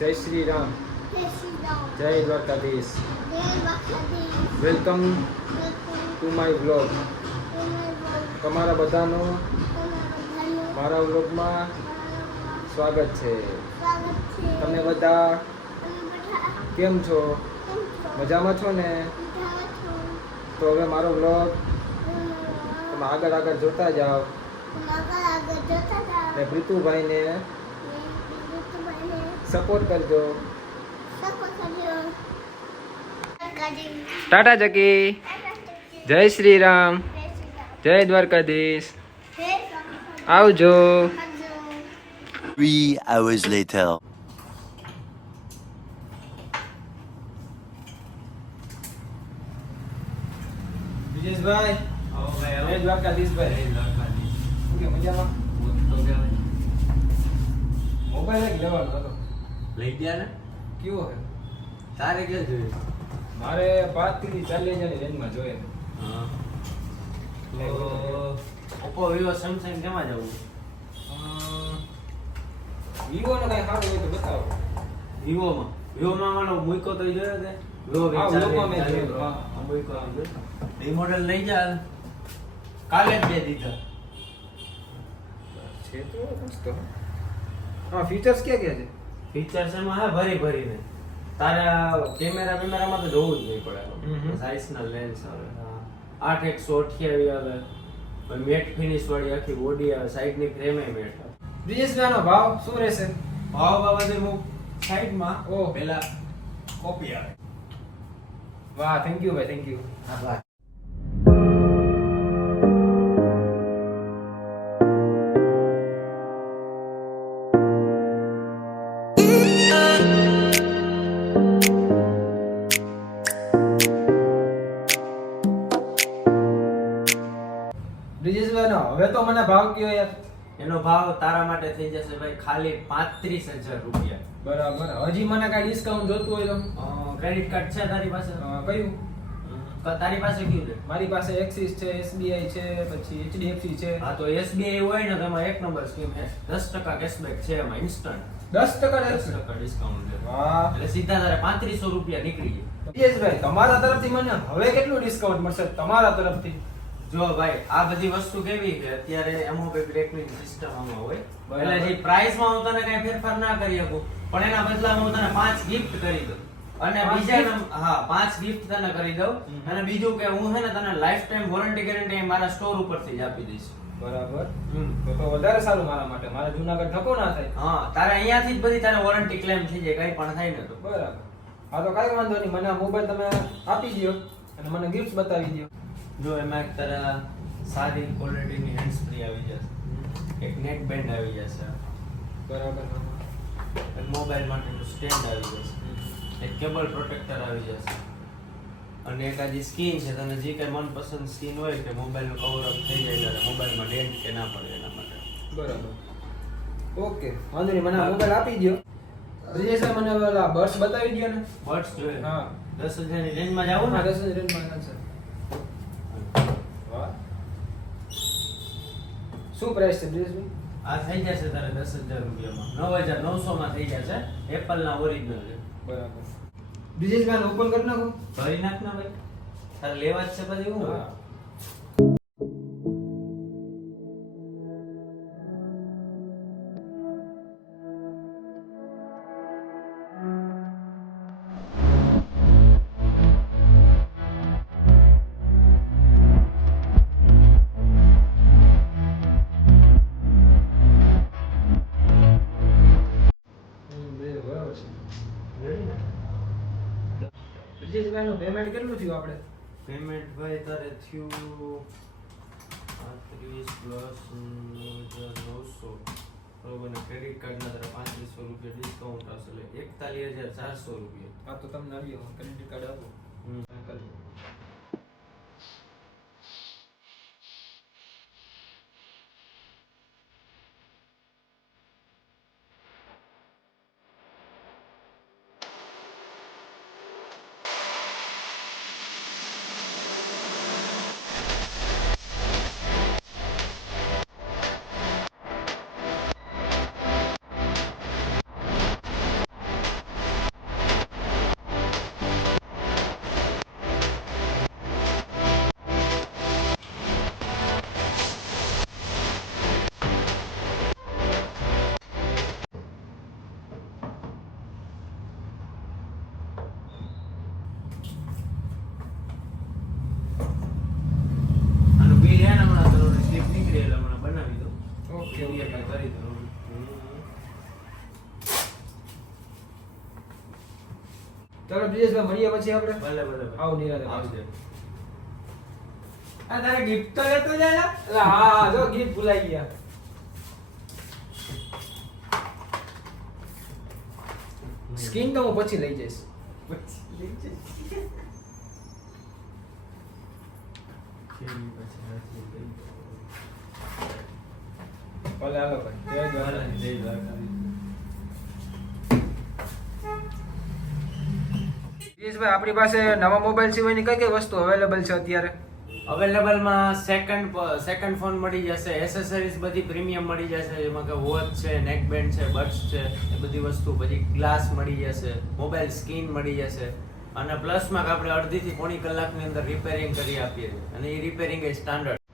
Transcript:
જય શ્રી રામ. જય શ્રી રામ. જય દ્વારકાધીશ. જય Dwarkadhish. Welcome to my vlog. તમારા બધાનું મારા વ્લોગમાં સ્વાગત છે. તમે બધા કેમ છો? મજામાં છો ને? તો હવે મારો વ્લોગ તમે આગળ જોતા જાઓ ને પ્રીતુભાઈને સપોર્ટ કરજો. ટાટા ચકી. જય શ્રી રામ. જય દ્વારકાધીશ. આવજો. 3 hours later. વિજેશભાઈ. જય દ્વારકાધીશભાઈ. ઓકે, મજામાં? મોબાઈલ એક લેવાનો હતો. લઈ ગયા ને કયો હે? તારે ક્યાં જોયું? મારે 5 થી 40 હજારની રેન્જમાં જોઈએ. ઓપ્પો વિવો સેમસંગ કેમાં જવું? વિવો નો કઈ સારું હોય તો બતાવો. વિવોમાં મને મૂકો તો જોયો તે વિવો હા, વિવોમાં મેં જોયો. હા. મૂકો એ મોડેલ લઈ જા કાલે જ દે દીધા. છે તો મસ્ત. હા, ફીચર્સ ક્યાં ક્યાં છે? ફીચર્સ એમાં હા ભરીને તારા કેમેરામાં તો જોવું જ નહીં પડે. સાઇઝ ના લેન્સ આવે 8:128 આવે, મેટ ફિનિશ વાળી આખી બોડી આવે, સાઈડ ની ફ્રેમ એ મેટ આવે. બ્રિજેશભાઈનો ભાવ શું રહેશે? ભાવ બાબતે હું સાઈડમાં ઓહ. પહેલા કોપી આવે. વાહ, થેન્ક યુ ભાઈ, થેન્ક યુ. આભાર. બ્રિજેશભાઈનો હવે તો મને ભાવ કયો યાર. એનો ભાવ તારા માટે થઈ જશે ભાઈ ખાલી 35,000 રૂપિયા. બરાબર. હજી મને કઈ ડિસ્કાઉન્ટ જોતું હોય તો? ક્રેડિટ કાર્ડ છે તારી પાસે? કયું? તારી પાસે કયું છે? મારી પાસે એક્સિસ છે, એસબીઆઈ છે, પછી એચડીએફસી છે. હા તો એસબીઆઈ હોય ને તો એમાં એક નંબર સ્કીમ છે, 10% કેશબેક છે એમાં ઇન્સ્ટન્ટ 10% ડિસ્કાઉન્ટ છે. વાહ. એટલે સીધા તારે 3500 રૂપિયા નીકળી જાય. બ્રિજેશભાઈ, તમારા તરફથી મને હવે કેટલું ડિસ્કાઉન્ટ મળશે તમારા તરફથી? જો ભાઈ આ બધી વસ્તુ કેવી છે અત્યારે એમઓપી બ્રેકની સિસ્ટમ આમાં હોય બરાબર. એટલે જે પ્રાઇસમાં હું તને કઈ ફેરફાર ના કરી શકું, પણ એના બદલામાં હું તને 5 ગિફ્ટ કરી દઉં. અને 5 બીજા gift? હા 5 ગિફ્ટ તને કરી દઉં. અને બીજું કે હું છે ને તને લાઈફ ટાઈમ વોરંટી ગેરંટી મારા સ્ટોર ઉપરથી જ આપી દઈશ. બરાબર. તો વધારે સારું મારા માટે. મારે જુનાગઢ ધક્કો ના થાય. હા તારે અહીંયાથી જ બધી તારે વોરંટી ક્લેમ થઈ જાય, કઈ પણ થાય ને તો. બરાબર. હા તો કાંઈ વાંધો નહીં, મને આ મોબાઈલ તમે આપી દો અને મને ગિફ્ટ બતાવી દો. જો એમાં એક તારા સારી ક્વોલિટીની હેન્ડ્સ ફ્રી આવી જશે, એક નેક બેન્ડ આવી જશે, બરાબર. એક મોબાઈલ માટેનું સ્ટેન્ડ આવી જશે, એક કેબલ પ્રોટેક્ટર આવી જશે, અને એક આ જે સ્ક્રીન છે તને જે કઈ મનપસંદ સ્ક્રીન હોય કે મોબાઈલનું કવર અપ થઈ જાય ત્યારે મોબાઈલમાં ડેન્ટ કે ના પડે એના માટે. બરાબર. ઓકે, વાંધો નહીં, મને આ મોબાઈલ આપી દો. બ્રિજેશભાઈ, મને ઓલા બર્ડ્સ બતાવી દો ને. બર્ડ્સ જોઈએ? હા. 10,000 ની રેન્જમાં જાવું હા, ને? 10 રેન્જમાં છે. વાહ. શું પ્રાઇસ છે બ્રિજેશભાઈ? આ થઈ જશે તારે 10,000 રૂપિયામાં, 9,900 માં થઈ જશે. એપલ ના ઓરિજિનલ છે. બરાબર. બ્રિજેશભાઈ, ઓપન કરી નાખો. ભરી નાખ ના ભાઈ, તારે લેવા જ છે પછી હું હા. બ્રિજેશભાઈનું પેમેન્ટ કેટલું થયું આપણે? પેમેન્ટ ભાઈ તારે થયું 35 પ્લસ 9,900 બરોબર, ને ક્રેડિટ કાર્ડના તારે 3500 રૂપિયા ડિસ્કાઉન્ટ આવશે એટલે 41,400 રૂપિયા. હા તો તમને આવ્યો ક્રેડિટ કાર્ડ આપો. કરી. ચાલો બ્રિજેશભાઈ મળીએ પછી આપણે. ભલે ભલે આવો નિરાંતે. આવજે. આ તારે ગિફ્ટ તો લેતો જાય ને? અલા, હા જો ગીત ભૂલાઈ ગયા. સ્કીન તો હું પછી લઈ જઈશ. ભલે હાલો ભાઈ. જય દ્વારકા. જય દ્વારકા. બ્રિજેશભાઈ આપણી પાસે નવા મોબાઈલ સિવાયની કઈ કઈ વસ્તુ અવેલેબલ છે અત્યારે? અવેલેબલમાં સેકન્ડ ફોન મળી જશે, એસેસરીઝ બધી પ્રીમિયમ મળી જશે, જેમાં કે વોચ છે, નેક બેન્ડ છે, બડ્સ છે, એ બધી વસ્તુ, પછી ગ્લાસ મળી જશે, મોબાઈલ સ્ક્રીન મળી જશે, અને પ્લસમાં આપણે અડધીથી પોણી કલાકની અંદર રિપેરિંગ કરી આપીએ છીએ, અને એ રિપેરિંગ એ સ્ટાન્ડર્ડ